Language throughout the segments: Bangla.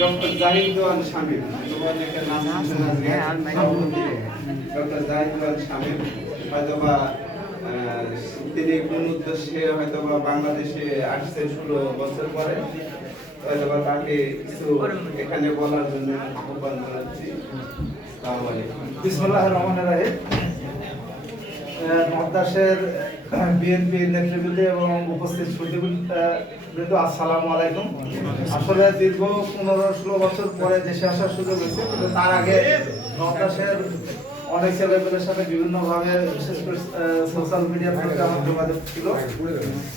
ডক্টর জাহিদ দোয়ান শামীম ডক্টর জাহিদ দোয়ান শামীম হয়তোবা তিনি কোন উদ্দেশ্যে হয়তোবা বাংলাদেশে আসছে 16 বছর পরে, হয়তোবা তাকে কিছু এখানে বলার জন্য আহ্বান জানাচ্ছি। আসসালামু আলাইকুম। বিসমিল্লাহির রহমানির রহিম। মহাদাসের বিএনপি নেতৃবৃন্দ এবং উপস্থিত সুধীবৃন্দ, আসসালামু আলাইকুম। আসলে দীর্ঘ 15-16 বছর পরে দেশে আসার সুযোগ হয়েছে, কিন্তু তার আগে মহাদাসের অনেক ছেলেপেলের সাথে বিভিন্নভাবে বিশেষ করে সোশ্যাল মিডিয়ার মধ্যে আমার যোগাযোগ ছিল।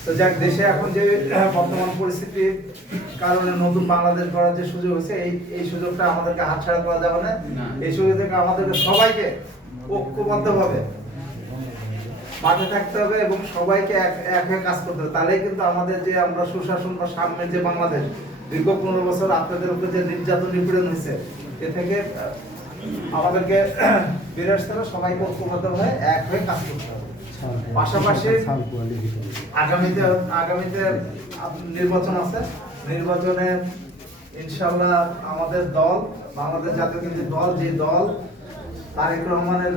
তো যাক, দেশে এখন যে বর্তমান পরিস্থিতির কারণে নতুন বাংলাদেশ গড়ার যে সুযোগ হয়েছে, এই সুযোগটা আমাদেরকে হাতছাড়া করা যাবে না। এই সুযোগ থেকে আমাদেরকে সবাইকে ঐক্যবদ্ধভাবে মাঠে থাকতে হবে এবং সবাইকে এক হয়ে কাজ করতে হবে। তাহলেই কিন্তু আমাদের যে আমরা সুশাসন বা সামনের যে বাংলাদেশ, দীর্ঘ 15 বছর আপনাদের উপরে যে নির্যাতন নিপীড়ন হয়েছে, এ থেকে আমাদেরকে বেরিয়ে আসতে হবে। সবাইকে ঐক্যবদ্ধ হয়ে এক হয়ে কাজ করতে হবে। পাশাপাশি আগামীতে নির্বাচন আছে। নির্বাচনে ইনশাআল্লাহ আমাদের দল, বাংলাদেশ জাতীয়তাবাদী দল, যে দল তারেক রহমানের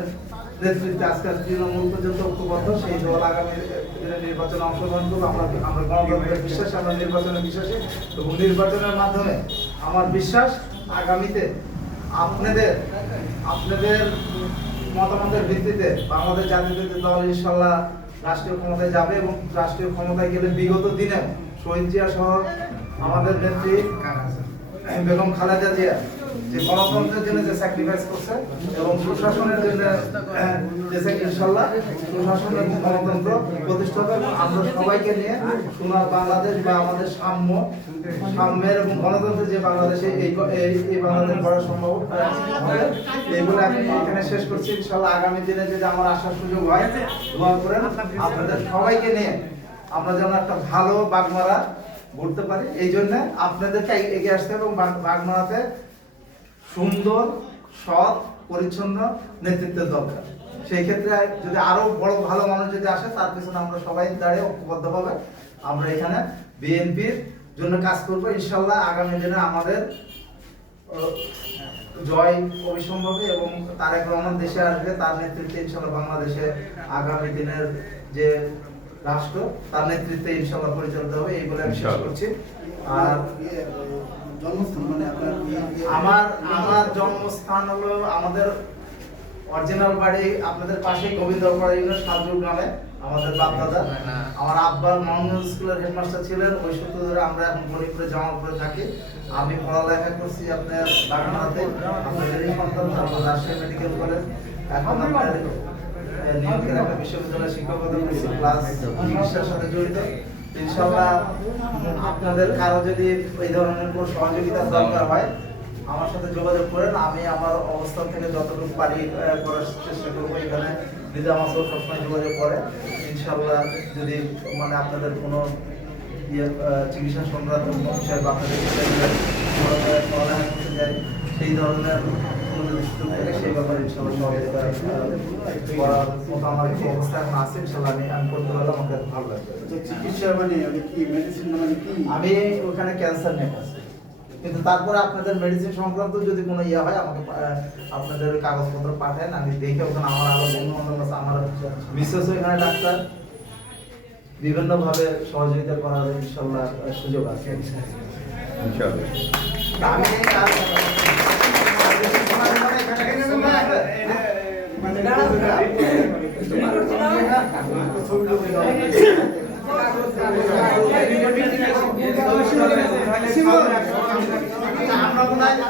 নেতৃত্বে আজকে তৃণমূল পর্যন্ত ঐক্যবদ্ধ, সেই দল আগামী দিনে নির্বাচনে অংশগ্রহণ করবো। আমরা গণতন্ত্রের বিশ্বাসী, আমরা নির্বাচনে বিশ্বাসী এবং নির্বাচনের মাধ্যমে আমার বিশ্বাস আগামীতে আপনাদের মতামতের ভিত্তিতে বাংলাদেশ জাতীয়তাবাদী দল ইনশাআল্লাহ রাষ্ট্রীয় ক্ষমতায় যাবে এবং রাষ্ট্রীয় ক্ষমতায় গেলে বিগত দিনে শহীদ জিয়া সহ আমাদের নেত্রী বেগম খালেদা জিয়া যে গণতন্ত্রের জন্য যে স্যাক্রিফাইস করছে এবং সুশাসনের জন্য যে ইনশাআল্লাহ সুশাসন এবং গণতন্ত্র প্রতিষ্ঠা হবে। আমরা সবাইকে নিয়ে সোনার বাংলাদেশ বা আমাদের সাম্যের এবং গণতন্ত্রের যে বাংলাদেশে এই বাংলাদেশ গড়া সম্ভব হবে। এইগুলো আমি এখানে শেষ করছি। ইনশাআল্লাহ আগামী দিনে যদি আমার আসার সুযোগ হয়, দোয়া করেন আপনাদের সবাইকে নিয়ে আমরা যেন একটা ভালো বাগমারা ঘুরতে পারি। এই জন্য আপনাদেরকে এগিয়ে আসতে হবে এবং বাগমারাতে সুন্দর, সৎ, পরিচ্ছন্ন নেতৃত্বের দরকার। সেই ক্ষেত্রে যদি আরো বড় ভালো মানুষ যদি আসে, তার পিছনে আমরা সবাই দাঁড়িয়ে ঐক্যবদ্ধভাবে আমরা এখানে বিএনপির জন্য কাজ করবো। ইনশাআল্লাহ আগামী দিনে আমাদের জয় অবিসম্ভাবী এবং তারেক রহমান দেশে আসবে, তার নেতৃত্বে ইনশাআল্লাহ বাংলাদেশে আগামী দিনের যে রাষ্ট্র, তার নেতৃত্বে ইনশাআল্লাহ পরিচালিত হবে। এই বলে আমি শেষ করছি। আর জন্মস্থান মানে আমার জন্মস্থান হলো আমাদের অরিজিনাল বাড়ি আপনাদের পাশেই গোবিন্দপাড়া ইউনিয়ন সাজুর গ্রামে। আমাদের বাপদাদা, আমার আব্বা মোহাম্মদ স্কুলের হেডমাস্টার ছিলেন। ওই সূত্র ধরে আমরা এখন গরিবপুরে জামালপুরে থাকি। আমি পড়ালেখা করছি আপনার বাগমারাতে, আপনাদেরই সন্তান, তারপর রাজশাহী মেডিকেল কলেজ। এখন আপনার নিয়োগের একটা বিশ্ববিদ্যালয়ে শিক্ষকতা করছি, প্লাস চিকিৎসার সাথে জড়িত। ইনশাআল্লাহ আপনাদের কারো যদি এই ধরনের কোনো সহযোগিতার দরকার হয়, আমার সাথে যোগাযোগ করেন। আমি আমার অবস্থান থেকে যতটুকু পারি করার চেষ্টা করবো। এখানে যদি আমার সাথে সবসময় যোগাযোগ করে, ইনশাআল্লাহ যদি মানে আপনাদের কোনো চিকিৎসা সংক্রান্ত কোনো বিষয় বা আপনাদের পড়ালেখা করতে যায়, সেই ধরনের সেই ব্যাপারে ইনশাআল্লাহ সহযোগিতা করার মতো আমার একটু অবস্থা এখন আছে। ইনশাআল্লাহ আমি করতে পারলে আমাকে ভালো লাগবে। চিকিৎসা মানে কি মেডিসিন মানে কি? আমি ওখানে ক্যান্সার নিয়ে আছি, কিন্তু তারপরে আপনাদের মেডিসিন সংক্রান্ত যদি কোনো ইয়ে হয়, আমাকে আপনাদের কাগজপত্র পাঠান, আমি দেখে ওখানে আমার আরো বন্ধু বান্ধব আছে, আমার বিশেষ এখানে ডাক্তার বিভিন্নভাবে সহযোগিতা করার ইনশাআল্লাহ সুযোগ আছে।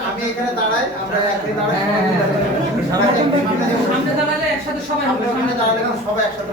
আমি এখানে দাঁড়াই, আমরা সামনে দাঁড়ালে একসাথে সবাই একসাথে